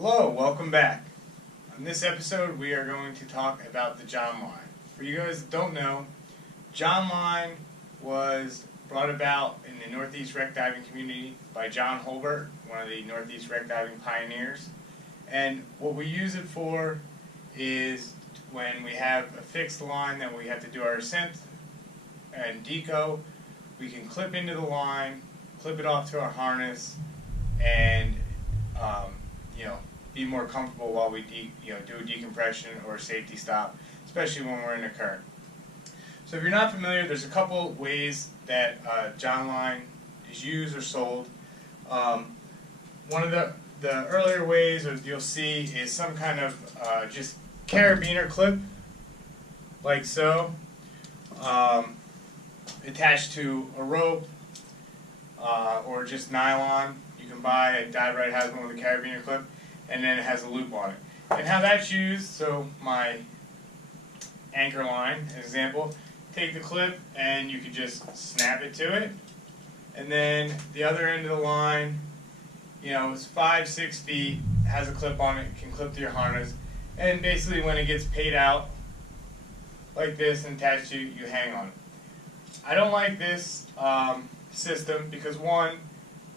Hello, welcome back. On this episode we are going to talk about the Jon Line. For you guys that don't know, Jon Line was brought about in the Northeast wreck diving community by Jon Hulbert, one of the Northeast wreck diving pioneers. And what we use it for is when we have a fixed line that we have to do our ascent and deco, we can clip into the line, clip it off to our harness, and be more comfortable while we do a decompression or a safety stop, especially when we're in a current. So if you're not familiar, there's a couple ways that Jon Line is used or sold. One of the earlier ways you'll see is some kind of just carabiner clip, like so, attached to a rope or just nylon. You can buy a Dive Right has one with a carabiner clip, and then it has a loop on it. And how that's used, so my anchor line, as an example, take the clip and you can just snap it to it, and then the other end of the line, it's 5-6 feet, has a clip on it, can clip to your harness, and basically when it gets paid out like this and attached to you, hang on it. I don't like this system because, one,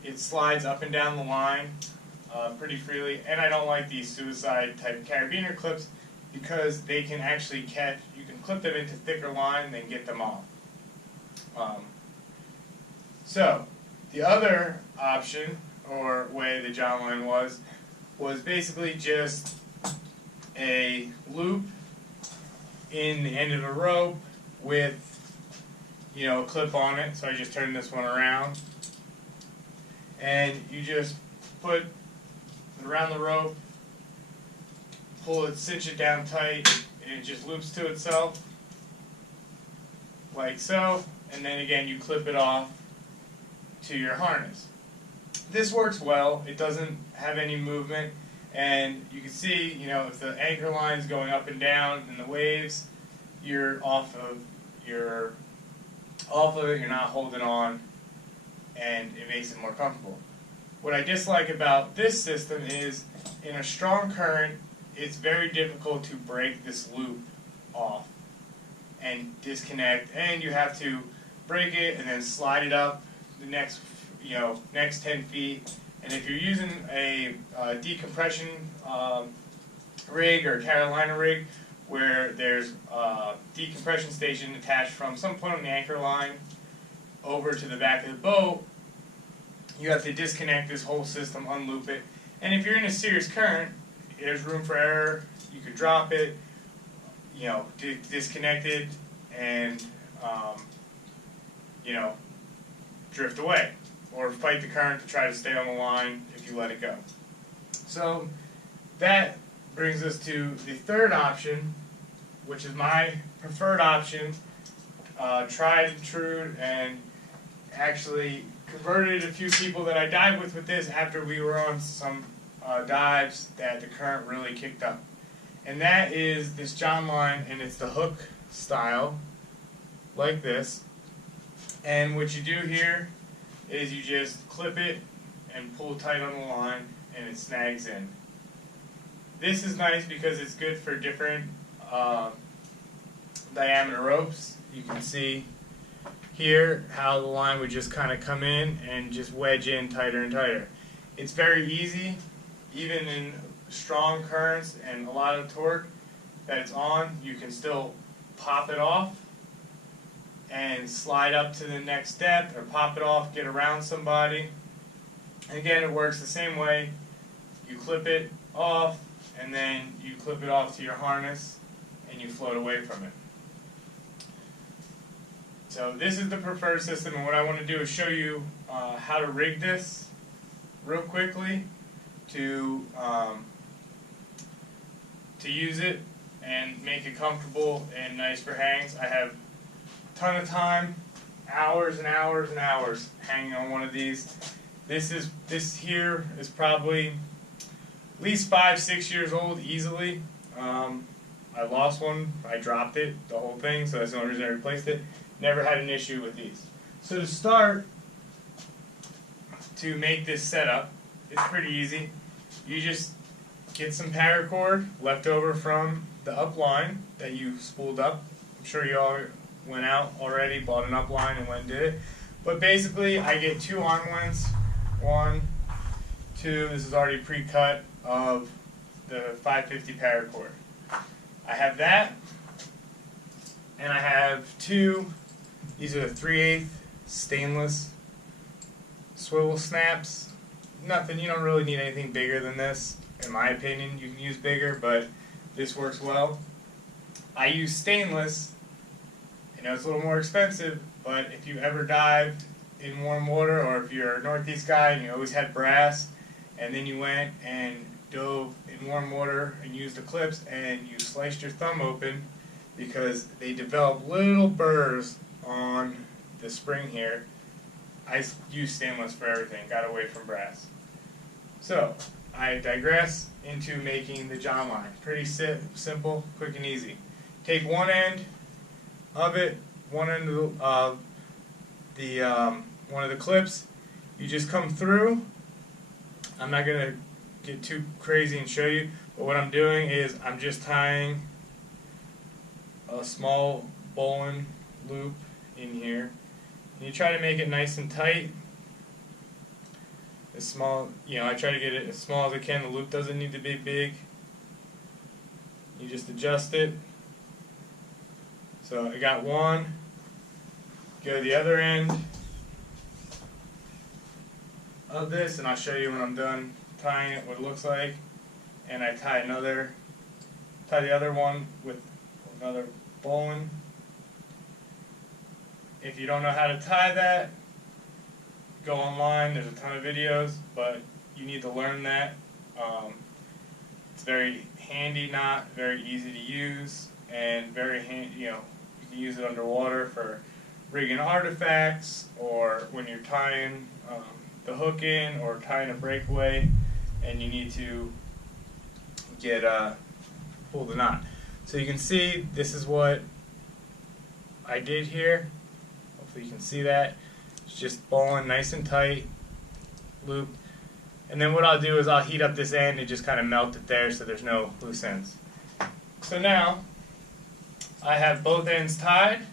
it slides up and down the line pretty freely, and I don't like these suicide type carabiner clips because they can actually catch, you can clip them into thicker line and then get them off. So the other option or way the Jon Line was basically just a loop in the end of a rope with a clip on it. So I just turn this one around and you just put it around the rope, pull it, cinch it down tight, and it just loops to itself like so, and then again you clip it off to your harness. This works well. It doesn't have any movement, and you can see, if the anchor line is going up and down in the waves, you're off of it, you're not holding on, and it makes it more comfortable. What I dislike about this system is, in a strong current, it's very difficult to break this loop off and disconnect, and you have to break it and then slide it up the next 10 feet. And if you're using a decompression rig or Carolina rig where there's a decompression station attached from some point on the anchor line over to the back of the boat, you have to disconnect this whole system, unloop it. And if you're in a serious current, there's room for error. You could drop it, disconnect it, and drift away, or fight the current to try to stay on the line if you let it go. So that brings us to the third option, which is my preferred option, tried and true, and actually converted a few people that I dived with this after we were on some dives that the current really kicked up. And that is this Jon Line, and it's the hook style, like this. And what you do here is you just clip it and pull tight on the line, and it snags in. This is nice because it's good for different diameter ropes. You can see here how the line would just kind of come in and just wedge in tighter and tighter. It's very easy, even in strong currents and a lot of torque that it's on, you can still pop it off and slide up to the next depth, or pop it off, get around somebody. And again, it works the same way. You clip it off, and then you clip it off to your harness, and you float away from it. So this is the preferred system, and what I want to do is show you how to rig this real quickly to use it and make it comfortable and nice for hangs. I have a ton of time, hours and hours and hours hanging on one of these. This here is probably at least 5-6 years old easily. I lost one, I dropped it, the whole thing, so that's the only reason I replaced it. Never had an issue with these. So to start, to make this setup, it's pretty easy. You just get some paracord left over from the up line that you spooled up. I'm sure you all went out already, bought an up line and went and did it. But basically, I get 2 arm lengths, 1, 2, this is already pre-cut, of the 550 paracord. I have that, and I have 2, these are the 3/8 stainless swivel snaps. Nothing, you don't really need anything bigger than this, in my opinion. You can use bigger, but this works well. I use stainless. I know it's a little more expensive, but if you ever dived in warm water, or if you're a Northeast guy and you always had brass, and then you went and dove in warm water and used the clips and you sliced your thumb open because they develop little burrs on the spring here, I use stainless for everything, got away from brass. So, I digress into making the Jon Line. Pretty simple, quick and easy. Take one end of it, one end of one of the clips. You just come through. I'm not going to get too crazy and show you, but what I'm doing is I'm just tying a small bowline loop in here. And you try to make it nice and tight. As small, I try to get it as small as I can. The loop doesn't need to be big. You just adjust it. So I got one. Go to the other end of this, and I'll show you when I'm done tying it what it looks like. And I tie the other one with another bowline. If you don't know how to tie that, go online. There's a ton of videos, but you need to learn that. It's very handy knot, very easy to use, and very you can use it underwater for rigging artifacts, or when you're tying the hook in, or tying a breakaway, and you need to pull the knot. So you can see this is what I did here. Hopefully you can see that. It's just bowline nice and tight, loop. And then what I'll do is I'll heat up this end and just kind of melt it there so there's no loose ends. So now I have both ends tied.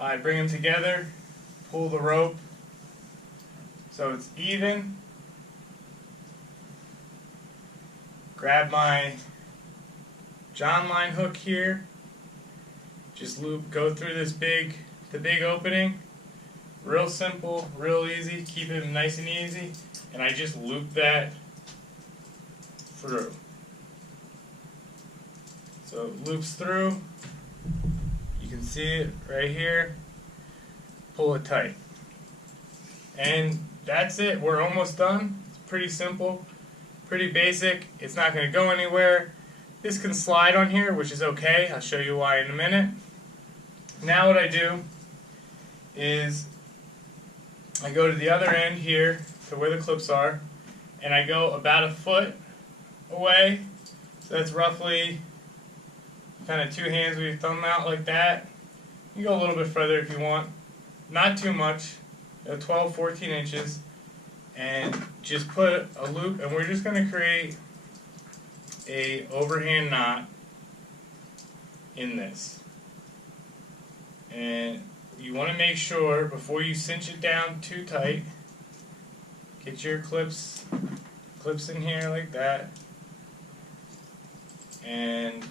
I bring them together, pull the rope so it's even. Grab my Jon Line hook here. Just go through the big opening. Real simple, real easy. Keep it nice and easy. And I just loop that through. So it loops through. You can see it right here. Pull it tight. And that's it. We're almost done. It's pretty simple, pretty basic. It's not going to go anywhere. This can slide on here, which is okay. I'll show you why in a minute. Now what I do is I go to the other end here to where the clips are, and I go about 1 foot away. So that's roughly kind of 2 hands with your thumb out like that. You go a little bit further if you want. Not too much, 12, 14 inches. And just put a loop, and we're just going to create a overhand knot in this. And you want to make sure before you cinch it down too tight, get your clips in here like that, and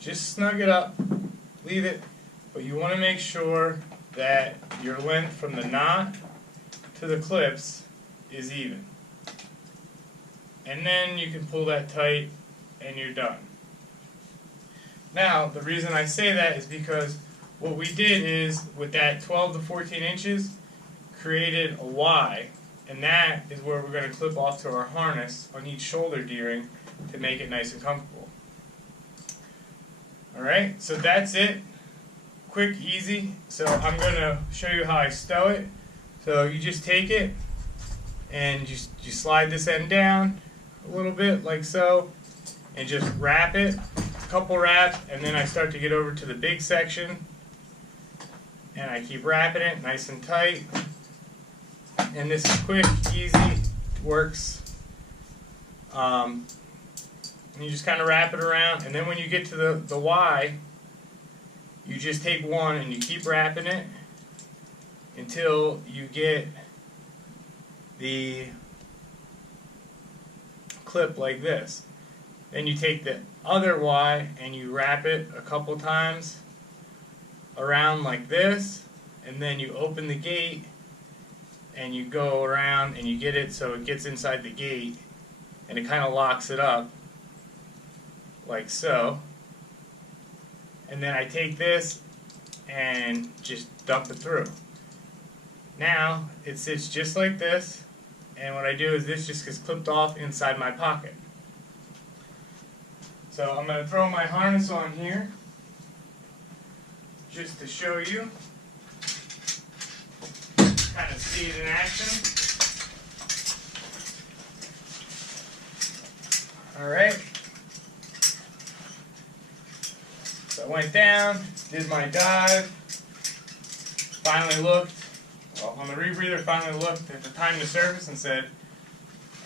just snug it up, leave it, but you want to make sure that your length from the knot to the clips is even. And then you can pull that tight and you're done. Now, the reason I say that is because what we did is, with that 12 to 14 inches, created a Y, and that is where we're going to clip off to our harness on each shoulder D-ring to make it nice and comfortable. Alright, so that's it. Quick, easy. So I'm going to show you how I stow it. So you just take it, and you slide this end down a little bit, like so, and just wrap it. Couple wraps, and then I start to get over to the big section, and I keep wrapping it nice and tight, And this is quick, easy, works. And you just kind of wrap it around, and then when you get to the Y, you just take one and you keep wrapping it until you get the clip like this. Then you take the other Y and you wrap it a couple times around like this, and then you open the gate and you go around and you get it so it gets inside the gate, and it kind of locks it up like so. And then I take this and just dump it through. Now it sits just like this, and what I do is this just gets clipped off inside my pocket. So I'm going to throw my harness on here just to show you, kind of see it in action. Alright, so I went down, did my dive, finally looked, well, on the rebreather, finally looked at the time to surface and said,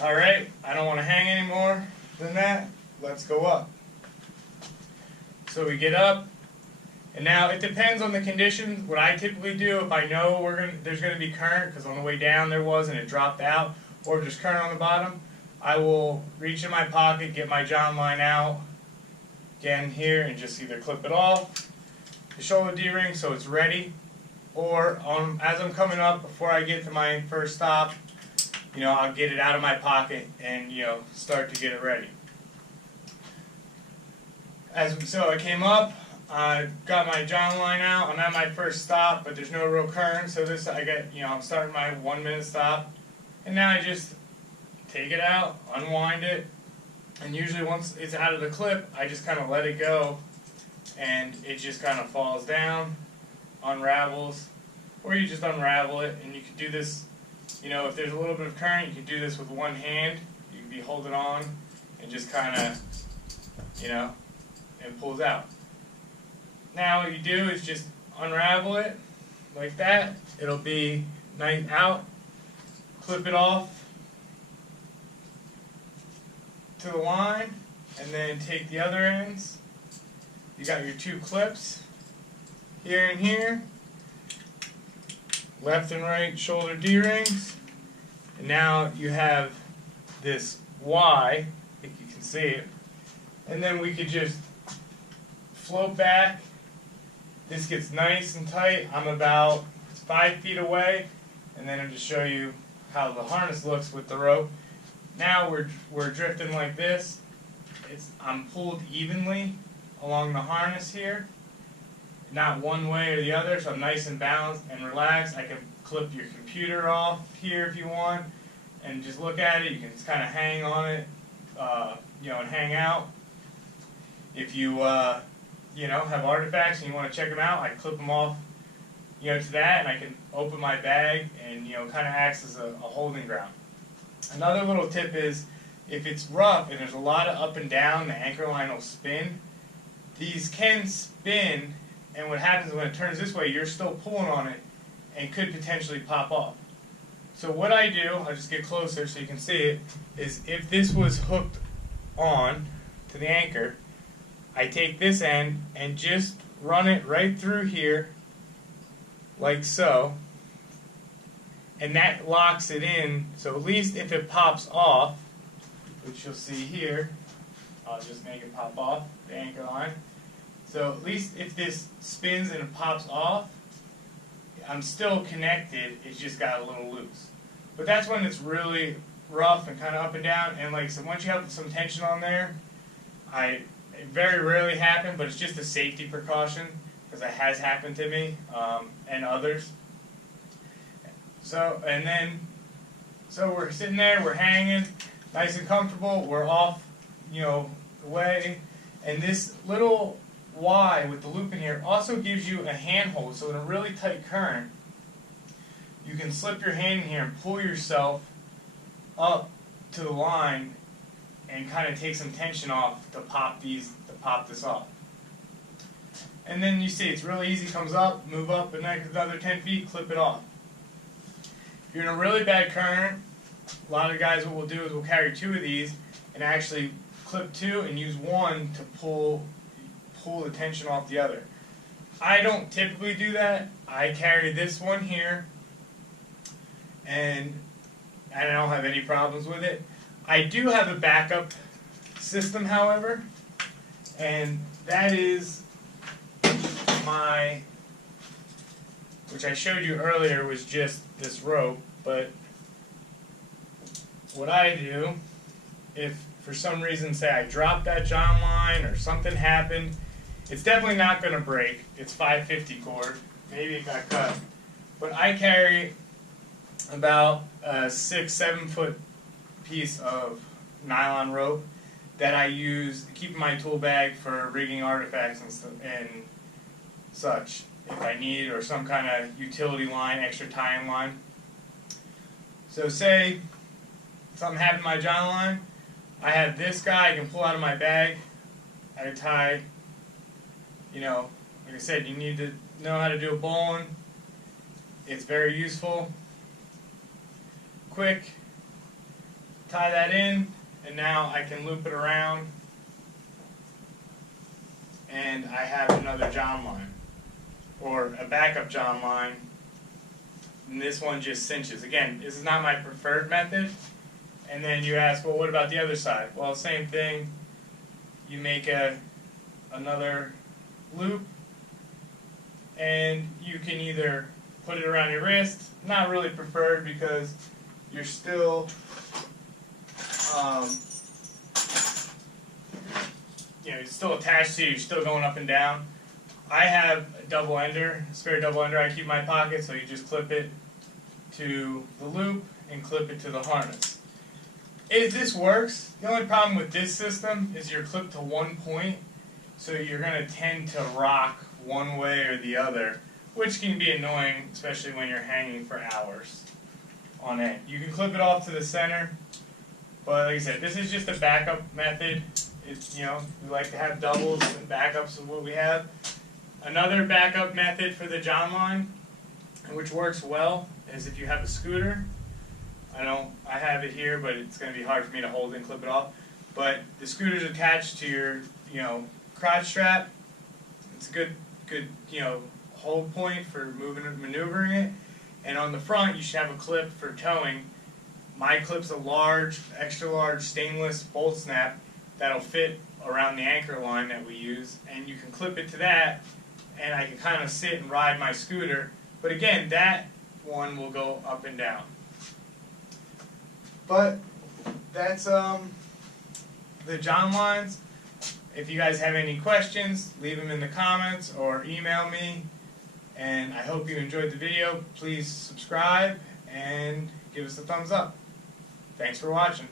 alright, I don't want to hang any more than that, let's go up. So we get up, and now it depends on the conditions. What I typically do, if I know there's going to be current, because on the way down there was and it dropped out, or if there's current on the bottom, I will reach in my pocket, get my Jon Line out, again here, and just either clip it off, the shoulder D-ring so it's ready, or as I'm coming up, before I get to my first stop, I'll get it out of my pocket and start to get it ready. So I came up, I got my Jon Line out, I'm at my first stop, but there's no real current, so I'm starting my 1 minute stop, and now I just take it out, unwind it, and usually once it's out of the clip, I just kind of let it go, and it just kind of falls down, unravels, or you just unravel it, and you can do this, if there's a little bit of current, you can do this with one hand, you can be holding on, and just kind of, and pulls out. Now what you do is just unravel it, like that, it'll be nice out, clip it off to the line, and then take the other ends. You got your two clips here and here, left and right shoulder D-rings, and now you have this Y, if you can see it, and then we could just float back. This gets nice and tight. I'm about 5 feet away, and then I'll just show you how the harness looks with the rope. Now we're drifting like this. I'm pulled evenly along the harness here, not one way or the other, so I'm nice and balanced and relaxed. I can clip your computer off here if you want, and just look at it. You can just kind of hang on it, and hang out. If you have artifacts and you want to check them out, I clip them off, to that, and I can open my bag and kind of acts as a holding ground. Another little tip is, if it's rough and there's a lot of up and down, the anchor line will spin. These can spin, and what happens when it turns this way, you're still pulling on it and could potentially pop off. So what I do, I'll just get closer so you can see it, is if this was hooked on to the anchor, I take this end and just run it right through here, like so, and that locks it in, so at least if it pops off, which you'll see here, I'll just make it pop off, the anchor line. So at least if this spins and it pops off, I'm still connected, it's just got a little loose. But that's when it's really rough and kind of up and down, and like so once you have some tension on there, it very rarely happens, but it's just a safety precaution, because it has happened to me and others. So we're sitting there, we're hanging, nice and comfortable, we're off, the way, and this little Y with the loop in here also gives you a handhold, so in a really tight current, you can slip your hand in here and pull yourself up to the line and kind of take some tension off to pop this off. And then you see it's really easy, comes up, move up another 10 feet, clip it off. If you're in a really bad current, a lot of guys, what we'll do is we'll carry 2 of these and actually clip 2 and use one to pull the tension off the other. I don't typically do that. I carry this one here, and I don't have any problems with it. I do have a backup system, however, and that is which I showed you earlier was just this rope, but what I do, if for some reason, say I dropped that Jon Line or something happened, it's definitely not going to break. It's 550 cord. Maybe it got cut. But I carry about a 6-7 foot piece of nylon rope that I use to keep in my tool bag for rigging artifacts and such if I need, or some kind of utility line, extra tie-in line. So say something happened to my Jon Line, I have this guy I can pull out of my bag. I tie, like I said, you need to know how to do a bowline. It's very useful. Quick, tie that in, and now I can loop it around, and I have another Jon Line, or a backup Jon Line, and this one just cinches. Again, this is not my preferred method. And then you ask, well, what about the other side? Well, same thing. You make another loop, and you can either put it around your wrist. Not really preferred because you're still, it's still attached to you. You're still going up and down. I have a double ender, a spare double ender I keep in my pocket, so you just clip it to the loop and clip it to the harness. If this works, the only problem with this system is you're clipped to one point, so you're going to tend to rock one way or the other, which can be annoying, especially when you're hanging for hours on end. You can clip it off to the center, but like I said, this is just a backup method. We like to have doubles and backups of what we have. Another backup method for the Jon Line, which works well, is if you have a scooter. I have it here, but it's going to be hard for me to hold it and clip it off. But the scooter's attached to your, crotch strap. It's a good, hold point for maneuvering it. And on the front, you should have a clip for towing. My clip's a large, extra large stainless bolt snap that'll fit around the anchor line that we use, and you can clip it to that, and I can kind of sit and ride my scooter. But again, that one will go up and down. But that's the Jon Lines. If you guys have any questions, leave them in the comments or email me. And I hope you enjoyed the video. Please subscribe and give us a thumbs up. Thanks for watching.